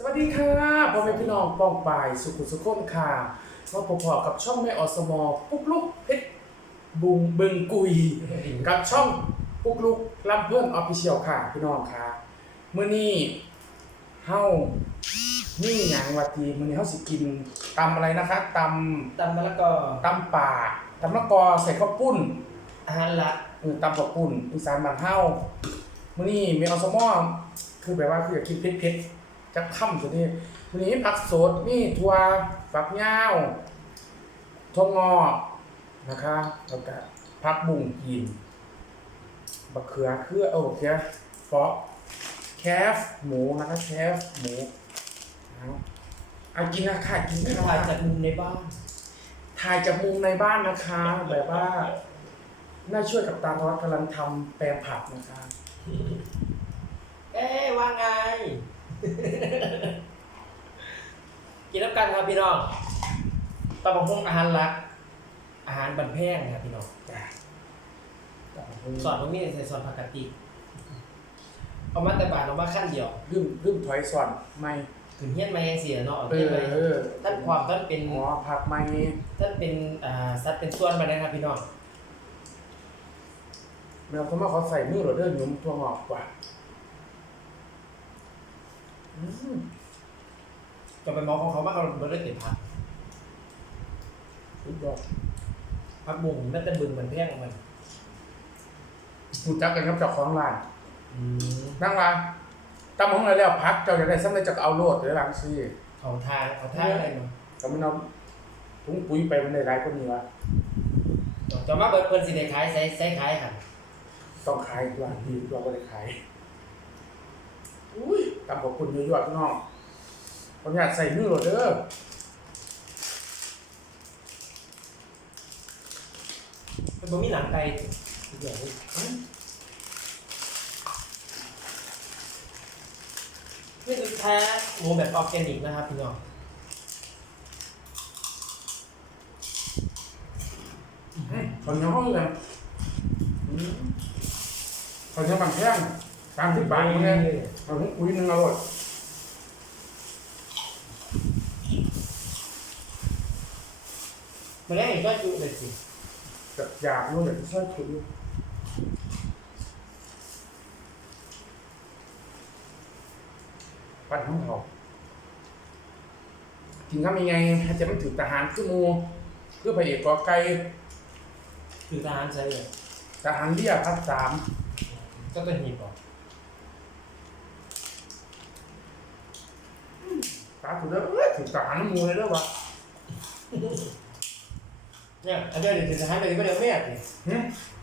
สวัสดีค่ะพ่อแม่พี่น้องปองปายสุขุมสุขคนค่ะมาพบๆกับช่องแม่อสมปุ๊กลุกเพชรบุงบึงกุย กับช่องปุ๊กลุกลำเพื่อนออฟฟิเชียลค่ะ พี่น้องค่ะเมื่อนี้เฮานี่หยังวัตีมื้อนี้เฮาสิกินตำอะไรนะคะตตำมะละกอำตำป่าตำมะกอใส่ข้าวปุ้น อาหารหละเออตำข้าวปุ้นอีสานบ้านเฮามื้อนี้แม่อสมคือแบบว่าคืออยากกินเผ็ดๆ จักค่ำซะนี่มื้อนี้ผักสดนี่ถั่วฝักยาวถั่วงอกนะคะแล้วก็ผักบุ้งกินบักเขือคือเอาบักเขือเฟาะแคฟหมูนะคะแคฟหมูเอาเอากินนะค่ะกินที่ค่ะถ่ายจากมุมในบ้าน ถ่ายจากมุมในบ้านนะคะ แบบว่าน่าช่วยกับตาทอดกำลังทำแปลงผักนะคะ เอ๊ะว่าไง กินน้ำกันครับพี่น้องตำบักหุ่งอาหารหลัก อาหารบันแพงครับพี่น้องจ้ะสอนตรงนี้ใส่สอนผักกะติกเอามาแต่บาทเอามาขั้นเดียวลืมลืมถอยสอนไม่ถึงเฮี้ยนมายังเสียเนาะเอเฮี้ยนอมาเออท่านความท่านเป็นหมอผักไม่ท่านเป็นอ่าสัตว์เป็นส่วนมานะครับพี่น้องแมวเขามาเขาใส่มือเหรอเด้อหยุ่มตัวงอกกว่าอืม จะไปมองของเขามากเราเบิร์ดเก็บผักสุดยอดผักบุ้งมันจะบึงมันแพงมันรู้จักกันครับเจ้าของร้านอืมนั่งร้านตำของอะไรแล้วพักเจ้าอยากได้ซ้ำเลยจะเอาโลดหรือหลังซีเขาทางเขาทางอะไรมาก็ไม่เอาถุงปุ๋ยไปมันได้หลายคนนี้วะจะมาเบิดเพิ่นสิได้ขายใส่ใส่ขายค่ะต้องขายตัวดีเราก็ได้ขาย อุ้ยตำขอบคุณเยอะๆพี่น้องขออนุญาตใส่มือเหรอเด้อมันบ่มีหนังไก่อีกอย่างหนึงนี่คือแท้หมูแบบออร์แกนิกนะครับพี่น้องคนยังห้องเลยอืมคนยังบางแท่ง ตามที่ปากมึงไงเอาถุงปุ๋ยหนึ่งเอาโลดมาแล้วอีกก็จุเลยสิแบบอยากรู้แบบที่ชอบคุยปั้นห้องเขากินข้าวมีไงให้จะไม่ถึงทหารขึ้นมูเพื่อพระเอกกอไก่คือทหารใช้เลยทหารเรียกพัดสามก็จะหีบออก ตาถูกแล้วเอ้ยถึงทหารมูเลยเด้อวะเนี่ยอาจารย์เดี๋ยวถือทหารเดี๋ยวก็เดี๋ยวเมียสิหึ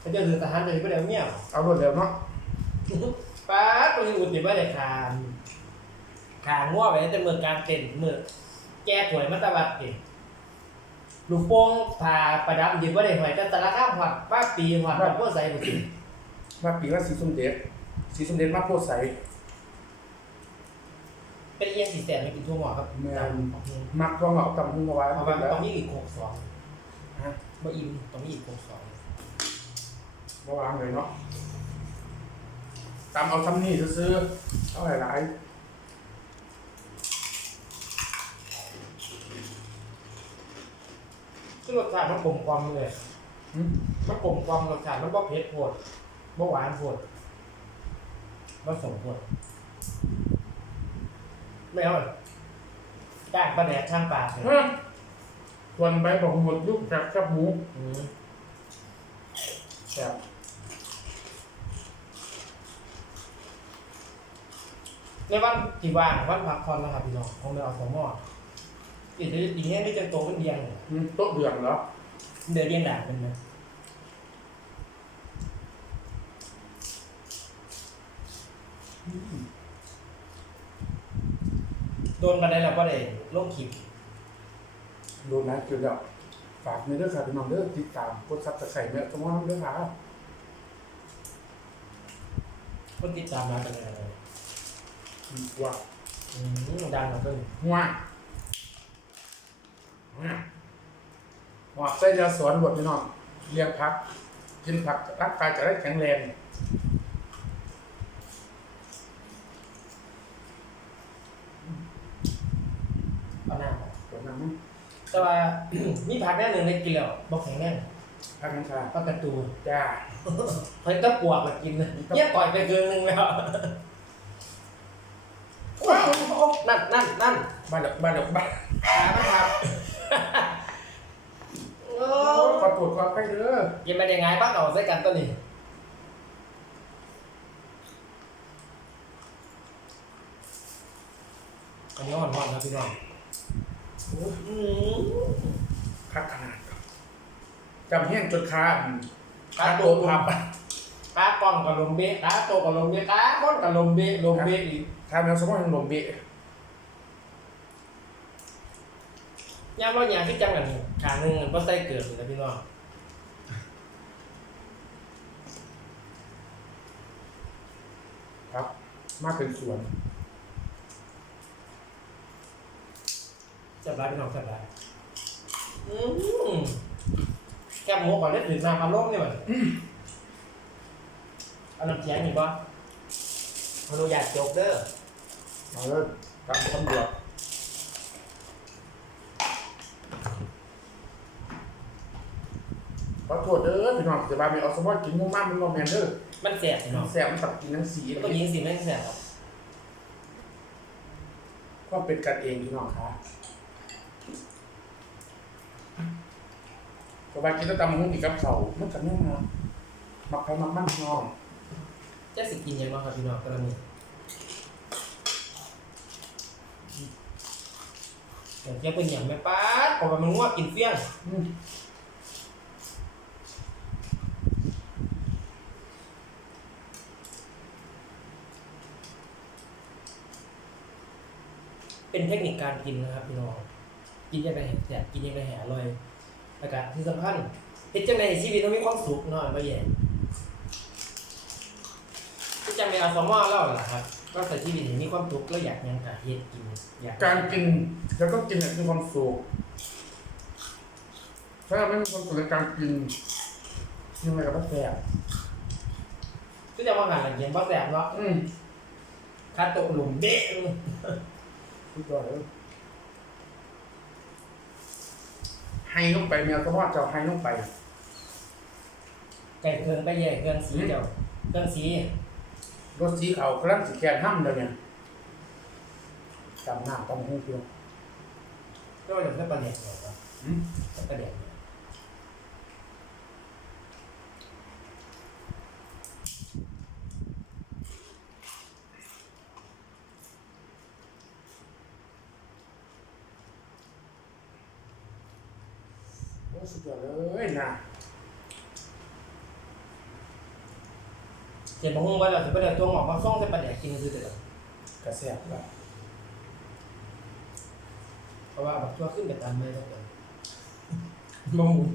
อาจารย์ถือทหารเดี๋ยวก็เดี๋ยวเมียเอารวดเร็วเนาะป้าดตรงนี้อุติบ่ได้คามขาง่วไปแต่เมืองกลางเต็นท์เมืองแก้ถวยมัตตวัดดิลูกโป่งผ่าประดับยิบบ่ได้หอยแต่ตะละข้ามหัดป้าปีหัดแบบพวกใส่บ่สิว่าปีว่าสีสมเด็จสีสมเด็จมาโพดใส เป็นเอียงสีแสนไม่กินทั่วหมอครับแม่นเอามักทองเหงาตำหุงเอาไว้เอาเอาไปไว้แล้วต้องมีอีกโคกสองฮะบ่อิ่มต้องมีอีกโคกสองมาวางเลยเนาะตามเอาทำนี่ซื้อๆเอาหลายคือรสชาติมันกลมกล่อมเลยๆหึมันกลมกล่อมรสชาติมันบ่เผ็ดโพดบ่หวานโพดบ่สมโพด ไม่เอาเลยด่างปลาแดกช่างปากเลยฮะส่วนใบของหมดยุคจากแคบหมูอืมแบบในวันที่ว่างวันพักผ่อนนะครับพี่น้องของเราสองหม้ออีกทีอีกแง่นี่จะโตเป็นเดียงเนี่ยหึโต๊ะเดืองเหรอเดือดเดียงด่างเป็นไหม โดนมาได้แล้วก็ได้ลงคลิปโดนนะจุดแล้วฝากในเรื่องค่ะพี่น้องเด้อติดตามกดซับสไครต์เนี่ยสมมติเรื่องค่ะคนติดตามมาเป็นยังไงอืมว่าอืมดังมาเพิ่งหัวหัวหัวใส่ยาสวนบทพี่น้องเลี้ยงพักกินผักร่างกายจะได้แข็งแรง น้ำมัน แต่ว่า มีผักแน่หนึ่งได้กินแล้วบอกแข็งแน่พักน้ำชาปลากระตูนจ้าเฮ้ยตะปวกมากินนะเนี่ยปล่อยไปเกินหนึงแล้วนั่นนั่นนั่นบ้านเด็กบ้านเด็กบ้านขานะครับโอ้ขอตรวจขอไปเด้อยังไม่ได้ไงบ้างเอาใส่กันตัวนี้อันนี้อ่อนๆครับพี่น้องอืม พักขนาดจำแห้งจนคาขาคาโตตัวพัพับบขาป้องกับลมเบะขาโตกับลมเบะขาก้นกับลมเบะลมเบะอีกทำแล้วสมองยังลมเบะยามเราอย่างที่จังกันขางหนึงมันก็ใส่เกิดเลยนะพี่น้องครับ มากเป็นสวน จับได้พี่น้องจับได้อืมแก้มหมูก่อนได้ถึงน้ำอารมณ์เนี่ยมันเอาน้ำเทียงนี่ป่ะอนุญาตจบเด้อเอาเลยตามตำรวจขอโทษเด้อพี่น้องแต่ว่ามีออสมอกินมุ่งมากมันโรแมนเด้อมันแสบพี่น้องแสบมันตัดกินทั้งสีตัวยิงสิแม่งแสบครับ ก็เป็นกันเองพี่น้องค่ะ สบายกินแล้วตำหุ้งอีกกับเขามันกันยังไงมักไปมักมั่น้องจะสิกินยังบ้างครับพี่น้องกระมีอย่างเทียบเป็นอย่างแม่ป้าพราะว่ามันง่วงกินเฟี้ยงเป็นเทคนิคการกินนะครับพี่น้อง กินยังไงแสบกินยังไงแหอร่อย แล้วก็ที่สำคัญเฮ็ดจังไดให้ชีวิตต้องมีความสุขเนาะบ่แย่ที่จังในอาสมอเล่าล่ะครับ ก็ใส่ชีวิตให้มีความสุขแล้วอยากหยังก็เฮ็ดกินอยากการกินเราต้องกินแบบมีความสุขถ้าเราไม่มีความสุขในการกินยังไงก็ต้องแสบคือจะว่าหันหลังเย็นบ่แสบเนาะอืมคาโตะหลุมเด้สุดยอดเลย ให้ลงไปเมียก็ว่าจะเอาให้ลงไปไก่เครื่องไปแย่เครื่องสีเจ้าเครื่องสีรถสีขาวกำลังสีแคนห้ำเดี๋ยวเนี่ยจำหน้าจำหูเพียงก็ว่าจะใช้ปลาแดกเหรอครับอืมใช้ปลาแดกเนี่ย โอ้สุดยอดเลยนะ เจ็บบ่ฮู้ว่าเราสิปลาแดกตัวหมอกมาส่งใส่ปลาแดกกินคือเด้อกระแสบแบบเพราะว่าแบบชั่วขึ้นไปตามไม่ได้เกินบ่หมุน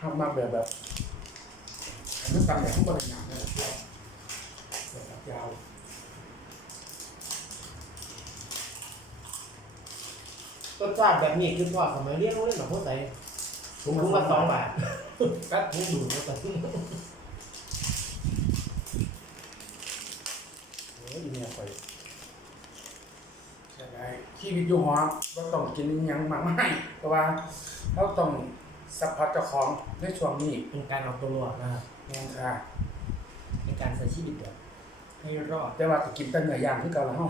ห้ามมากแบบแบบอันนั้นตำแบบข้างบนหนังเนี่ยแบบยาวรสชาติแบบนี้คือทอดสมัยเรียนรู้เล่นหนองพวกใส่ ถุงถุงละสองบาทกับถุงดูดมาใส่โอ้ยเนี่ยไปใช่ได้ชีวิตอยู่หอก็ต้องกินอิหยังมากมายเพราะว่าเราต้องสัพพะเจ้าของในช่วงนี้เป็นการเอาตัวรอดนะครับแม่นค่ะเป็นการใช้ชีวิตแบบให้รอดแต่ว่าจะกินแต่เนื้อย่างคือเก่าแล้วเฮา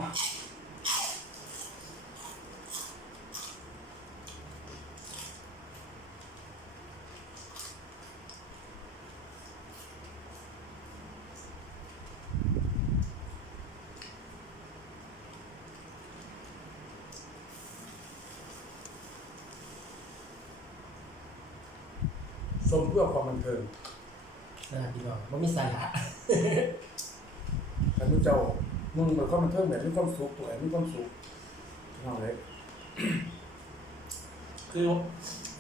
สมเพื่อความบันเทิง นะครับพี่น้องมันมีสาระแต่มึงเจ้ามึงเหมือนความบันเทิงแบบมีความสุขตัวเองมีความสุขเอาเลยคือ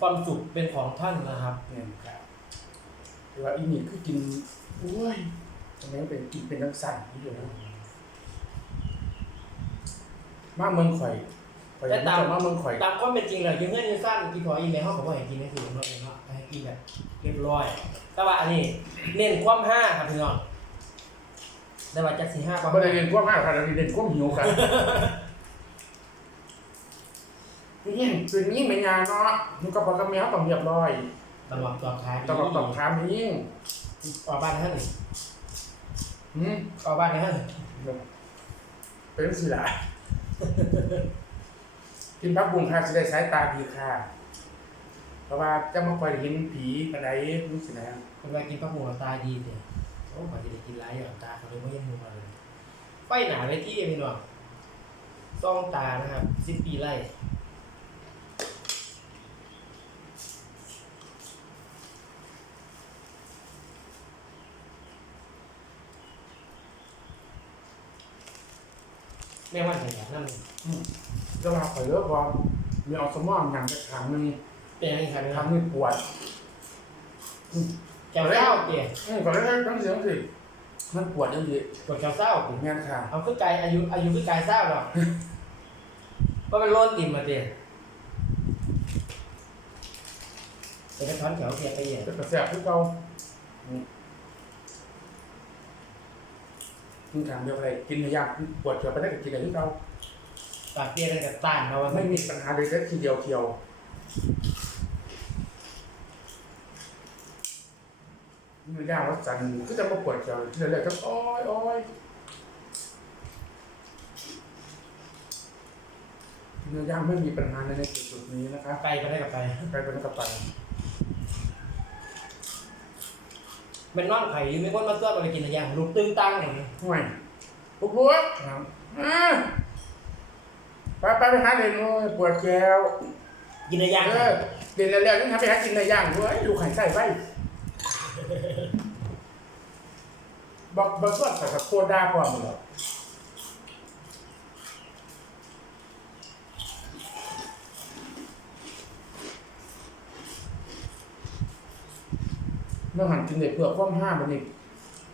ความสุขเป็นของท่านนะครับเนี่ยครับแต่ว่าอีนี่คือกินโอ้ยทำไมมันเป็นกินเป็นทั้งสั่นนี่อยู่นะมาเมืองข่อยข่อยแต่ตามมาเมืองข่อยตามความเป็นจริงเลยยังเงื่อนยังสั้นกี่พออีเมลเขาบอกว่าให้กินให้คือเนาะเองเนาะให้กินแบบเรียบร้อย แต่ว่าอันนี้เน้นความห้าครับพี่น้องได้ว่าจักสี่ห้าประไม่มาณได้เรียนความมากค่ะเราเรียนความหิวกันนี่คืนนี้ไม่งานเนาะมันก็บอกกับแมวต้องเรียบร้อยตลอดตอบท้ายต้องบอกตอบถามนี้ออกบ้านให้หนึ่งอืมออกบ้านให้หนึ่งเป็นสิล่ะกินพักบุงค่ะจะได้สายตาดีค่ะ เพราะว่าจะมาคอยเห็นผีอะไรรู้สินะคนไปกินปลาหมูตาดีเดียโอ้ปฏิเดกินไรอย่างตาเขาเลยไม่ยังมูมาเลยไฟหนาไว้ที่พี่น้องซ่องตานะครับสิบปีไล่แม่วันไหนอย่างนั่นจะมาคอยเลิกว่ามีออสมองอย่างจะถามนึง เป็นยังไงครับทำนี่ปวดแก้วเศร้าเตี๋ยอืมก่อนแรกๆต้องเสียงสิมันปวดยังดีกดแก้วเศร้าเตี๋ยงานค่ะเอาคือไกลอายุอายุคือไกลเศร้าหรอกเพราะมันโลนติ่มมาเตี๋ยจะไปถอนแถวเตี๋ยไปเหี้ยจะกระแสบที่เราอืมกินทางเดียวอะไรกินยากปวดเกี่ยวไปได้กับกินอะไรที่เราปากเตี้ยกันกับต้านเราว่าไม่มีปัญหาเลยแค่ทีเดียวเที่ยว มันยากว่าจันก็จะมาปวดเกี่ยวทีเดียวเลยก็โอ้ยโอ้ยเนื้อย่างไม่มีปัญหาในในจุดๆนี้นะคะไกลไปได้กับไปไปเป็นกับไปเป็นน้องไข่อยังไม่คนมาเสื้อไปกินอะไรอย่างลูกตึงตังอย่างนี้ห่วยปุ๊บปุ๊บครับอ่าไปไปไปหาเด่นโอ้ยปวดแก้วกินอะไรอย่างเออเด่นแล้วๆนี่ทำไปหากินในย่างด้วยลูกไข่ใส่ไว้ บอกบอกส่วนแต่กับโคตรด่าพร้อมเลยเมื่อหันกินเด็กเพื่อความห้ามมันนี่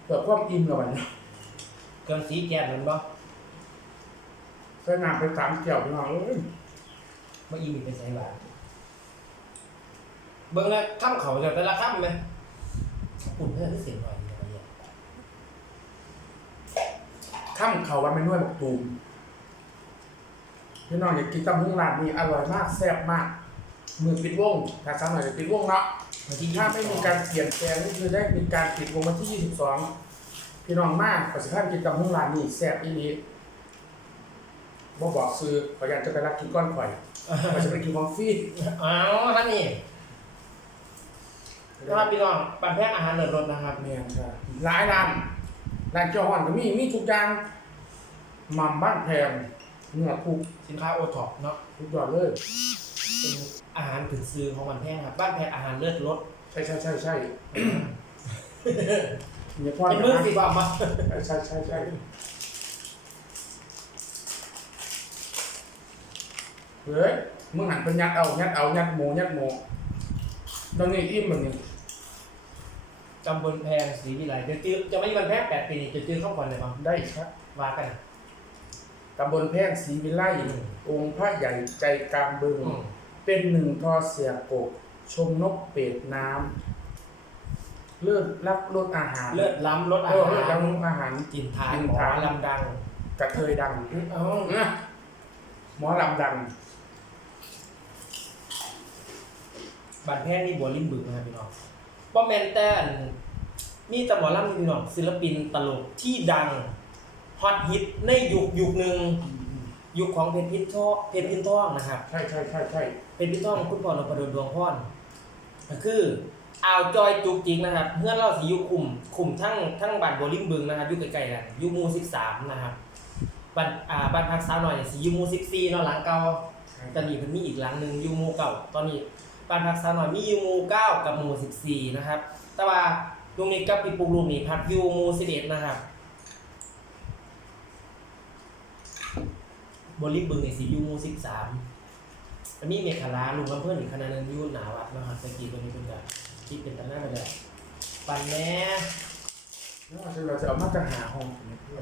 เพื่อความอิ่มแล้วมันเนี่ยเกินสีแก้มมันบ่ใส่น้ำไปสามเกี่ยวพี่น้องเอ้ยมาอีมีเป็นไสหวานเบิ่งแล้วข้ามเขาจะแต่ละข้ามไหม ปุ่นเพื่อนที่เสียงหน่อยอะไรอย่างเงี้ยข้ามเขาว่าไม่นวดบักตูมพี่น้องอยากกินตำมุงร้านนี้อร่อยมากแซ่บมาก มือปิดวงถ้าซ้ำหน่อยจะปิดวงเนาะวันที่ถ้าไม่มีการเปลี่ยนแปลงนี่คือได้มีการปิดวงวันที่ 22 พี่น้องมากประสิทธิภาพกินตำมุงร้านนี้แซ่บอีนี้บ่บอกซื้อขออยากจะไปรักกินก้อนข่อยขอจะไปกินของฟรีอ้าวท่านนี่นะครับพี่น้องปันแพงอาหารเลิศรสนะครับแม่นใช่หลายร้านร้านเจ้าฮ้อนก็มีมีทุกอย่างหม่ำบ้านแพงเนื้อคุกสินค้าโอท็อปเนาะทุกอย่างเลยเป็นอาหารถึงซื้อของมันแพงครับบ้านแพงอาหารเลิศรสใช่ใช่ใช่ใช่มีพ่อเป็นมือสิบ่ามาใช่ใช่ใช่ใช่เฮ้ยมึงหันไปยัดเอายัดเอายัดหมูยัดหมูตอนนี้อิ่มมันนี่ จำบนแพงสีวิไลเดี๋ยวจื้อจะไม่มีวันแพงแปดปีจะจื้อเข้าก่อนเลยมั้งได้ครับว่ากัน ตำบลแพร่งศรีวิไลองค์พระใหญ่ใจกลางบึง อืม เป็นหนึ่งทอเสียกบชมนกเป็ดน้ำเลิศรับรสอาหารเลิศล้ำรสอาเออหาเลิศรรับรสอาหารกินทานกินหมอทานลำดังกระเทยดัง เอ้านะหมอลำดัง บันแพงนี่บัวริมบึกนะครับพี่น้อง ป้อมแมนแต่อันนี่แต่หมอลำนี่พี่น้องศิลปินตลกที่ดังฮอตฮิตในยุคยุคหนึ่งยุคของเพชรพินทองเพชรพินทองนะครับใช่ใช่ใช่ใช่เป็นพี่ต้องคุณพ่อนพดลดวงพรก็คืออ่าวจอยจุกจิกนะครับเพื่อนเราสิอยู่คุมคุมทั้งทั้งบ้านโบลิ่งบึงนะครับอยู่ใกล้ๆกันอยู่หมู่13นะครับบ้านอ่าบ้านพักสาวหน่อยสิอยู่หมู่14เนาะหลังเก่าตอนนี้เพิ่นมีอีกหลังหนึงอยู่หมู่เก่าตอนนี้ บ้านพักสาวหน่อยมีอยู่หมู่9กับหมู่14นะครับ แต่ว่าลุงนี้กับพี่ปุกลุงนี่พักอยู่หมู่11นะครับโบลิ่งบึงนี่สิอยู่หมู่13อันนี้เมฆลาลุงกับเพื่อนอีกคณะหนึงอยู่หนาวัดนะครับตะกี้ตัวนี้เป็นแบบที่เป็นตำนานไปเลยปันแม่แล้วเราจะเอามาตรหาห้อง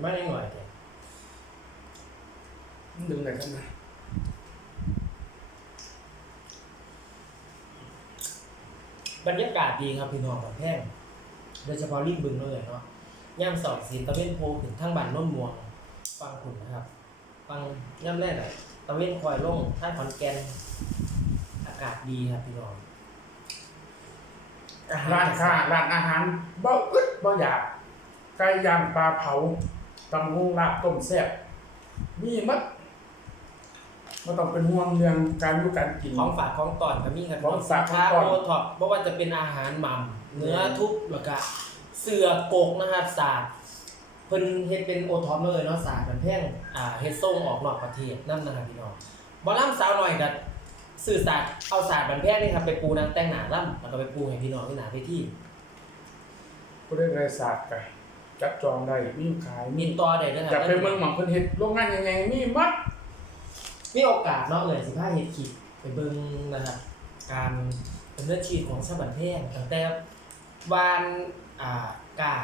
ไม่ได้หน่อยแต่ดึงไหนกันนะ บรรยากาศดีครับพี่น้องแบบแพงโดยเฉพาะริมบึงเลยเนาะย่ำสอบศีตะเวนโพขึ้นทั้งบ้านน้นมวงฟังคุณนะครับ ฟังย่ำแรกอะตะเวนคอยลงท่าขอนแก่นอากาศดีครับพี่น้องร้านค้าร้านอาหารบ่อึดบ่อยากไก่ย่างปลาเผาตำหุงลาบต้มแซ่บมีมัด บ่ต้องเป็นห่วงเรื่องการอยู่การกิน ของฝากของตอนก็มีครับของฝากของค้าตอน โอท็อปไม่ว่าจะเป็นอาหารหม่ำเนื้อทุบแล้วก็เสือกกนะครับศาสตร์เพิ่นเฮ็ดเป็นโอท็อปเลยเนาะศาสตร์มันแพงอ่าเฮ็ดส่งออกนอกประเทศนั่นนะครับพี่น้องบ่ล่ำสาวหน่อยก็สื่อศาสตร์เอาศาสตร์บันแพงนี่ครับไปปูนางแต่งหน้าล่ำแล้วก็ไปปูให้พี่น้องที่หน้าเวทีผู้ได้ไรศาสตร์ก็จับจองได้มีขายมีมีต่อได้นะคจะรับไปเมืองหม่องเพิ่นเฮ็ดโรงงานยังไงมีหมัด มีโอกาสเนาะเลยสิพาเฮ็ดคลิปไปเบิ่งนะครับการดำเนินชีวิตของชาวบ้านแพงตั้งแต่วานอ่ากา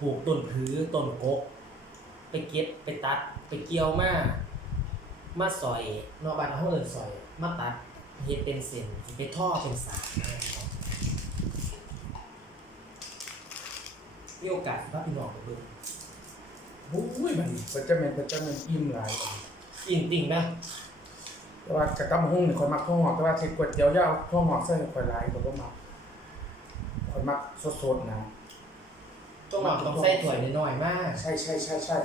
ปลูกต้นผือต้นกก ไปเก็บไปตัดไปเกี่ยวมามาสอยนอกบ้านเขาเอิ้นสอย มาตัดเฮ็ดเป็นเส้นสิไปท่อเป็นสายนะครับมีโอกาสพาพี่น้องไปเบิ่งโอ้ยมันเพิ่นจะแม่นเพิ่นจะแม่นอิ่มหลาย จริงๆนะแต่ว่ากะตำหุ่งนี่ข่อยมักข้าวหอมแต่ว่าสิก๋วยเตี๋ยวยาวข้าวหอมใส่ข่อยหลายก็บ่มักข่อยมักสดๆนะต้องหมักต้องใส่ถ้วยน้อยๆมาก ใช่ใช่ใช่ใช่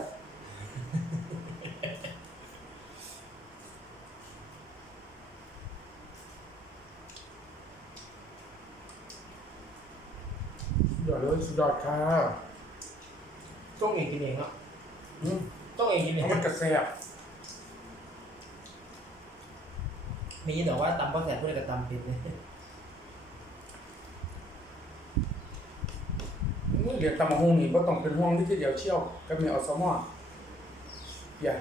สุดยอดเลยสุดยอดค่ะต้องเองกินเองเนาะอืมต้องเองกินเอเพงราะมันกระแซบ มีแต่ว่าตำก็แสบพูดกับตำเป็นเลยอื้อเรียนตำหุ่งนี่บ่ต้องเป็นห่วงที่ทีเดียวเชี่ยวก็มีอสมอเปีย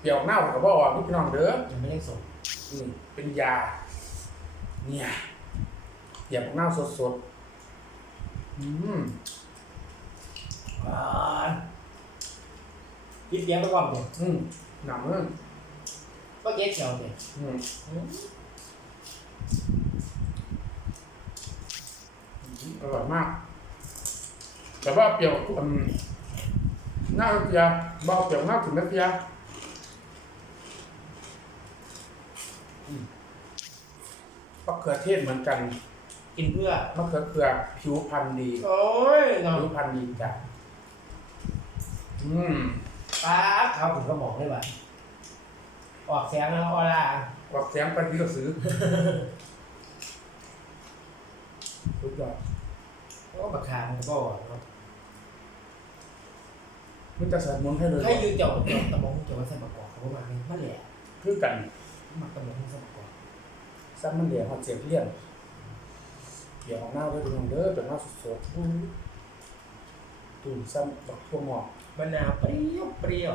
เปียวหน้าก็บ่ออกพี่น้องเด้อยังไม่ได้ส่งอืมเป็นยา เนี่ยเปียกหน้าสดๆอืมอ่าคิดเลี้ยงไปก่อนเลยอืมหนังเลย ก็เก็ตเชียวเลยอืมอร่อยมาก แต่ว่าเปรี้ยวอืมหน้าเปียเบาเปรี้ยวหน้าถึงนะเปียอืมมะเขือเทศเหมือนกันกินเพื่อมะเขือเขือผิวพรรณดี โอ้ยเนาะผิวพรรณดีจ้ะอืมป้าบเขาถึงก็มองได้ป่ะ ออกเสียงแล้วออร่ากวักเสียงไปที่กระสือสุดยอดก็บักขามันก็บอกเนาะมันจะใส่หมุนให้เลยให้ยืนเจ้าเจ้าตะมงเจ้าว่าใส่ประกอบเขาประมาณนี้มันแหละคือกันมักตะมงใส่ประกอบซ้ำมันเหลียวหอดเสียงเลี่ยนเดี๋ยวของหน้าไว้ดูน้องเด้อเป็นหน้าสดๆอู้ตุ่นซ้ำดอกทั่วงอกมะนาวเปรี้ยวเปรี้ยว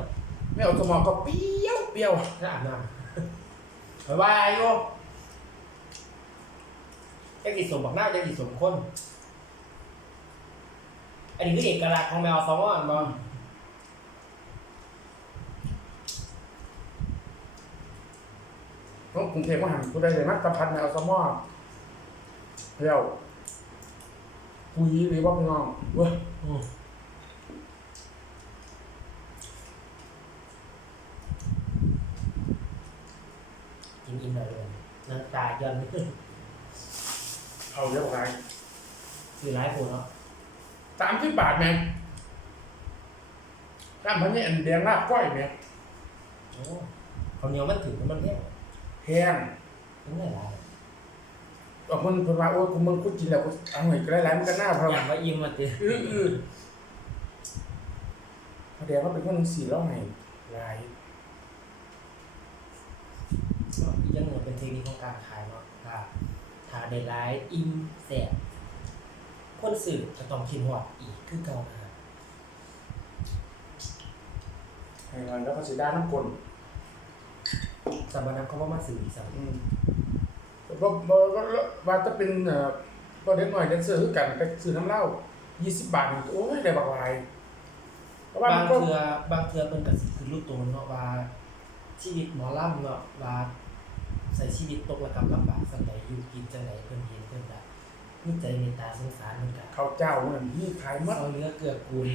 ไม่เอาตัวงก็เปรี้ยวเปรี้ยวถ้าอาบน้ำบ๊ายบายโยมแค่กี่สมบักหน้าจะกี่สมคน อันนี้คือเอกลักษณ์ของแมวซอมอนบอลต้องกรุงเทพมหานผู้ใดเลยมักตะพันในเอาสมอแล้ยวปุยหรือว่าพี่น้องเว้ย กินอินหน่อยเลยน้ำตายัน เอาเรียบร้อย คือร้ายคนเนาะ สามสิบบาทแม่ข้า มพันนี่อันแดงลาบก้อยแม่โอ้ข้าวเหนียวมันถึงมันแห้งแห้งถึงไหนล่ะบางคนคนว่าโอ้ยกูมึงกูกินแล้วกูเอาหน่อยก็ได้แล้วมันก็น่าพออยากมาอิ่มมาเตะอื้ออื้อแสดงว่าเป็นคนสี่ร้อยไงหลายอีกอย่างหนึ่งเป็นเทคนิคของการขายเนาะถ้าถ้าได้ร้ายอิ่มแสบคนสื่อจะต้องคิดหอดอีกคือเก่า นะครับให้เงินแล้วก็สีด้านน้ำกลนสำหรับนั้นเขาว่ามาสื่ออีกสำอืมแต่ว่าว่าว่าว่าจะเป็นเอ่อก็เด็กหน่อยเด็กเสือคือกันไปซื้อน้ำเหล้ายี่สิบบาทนี่โอ้ยได้บักหลายเพราะว่าบามันงก็ เทือบางเทือเป็นกับสิคือรู้ตัวเนาะว่า ชีวิตหมอลำเนาะว่าใส่ชีวิตตกระกำลำบากสันใดอยู่กินจังไหนเพิ่นเห็นเพิ่นได้มีใจเมตตาสงสารเหมือนกันข้าวเจ้าเหมือนที่ขายหมัดเอาเนื้อเกลือกูล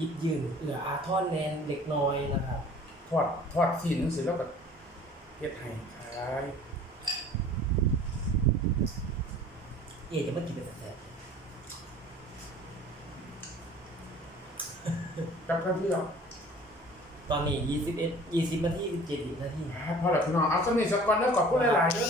ยิบยืนเหลืออาทอนแนนเล็กน้อยนะครับ ทอดทอดสีนึงเสร็จแล้วก็เฮ็ดให้ขายเอ๋จะไม่กินเป็นแซ่บกับกันที่เราๆตอนนี้21 20นาที17นาที พอแล้วพี่น้องเอาสนิทสักก่อนแล้วขอบคุณหลายๆเด้อ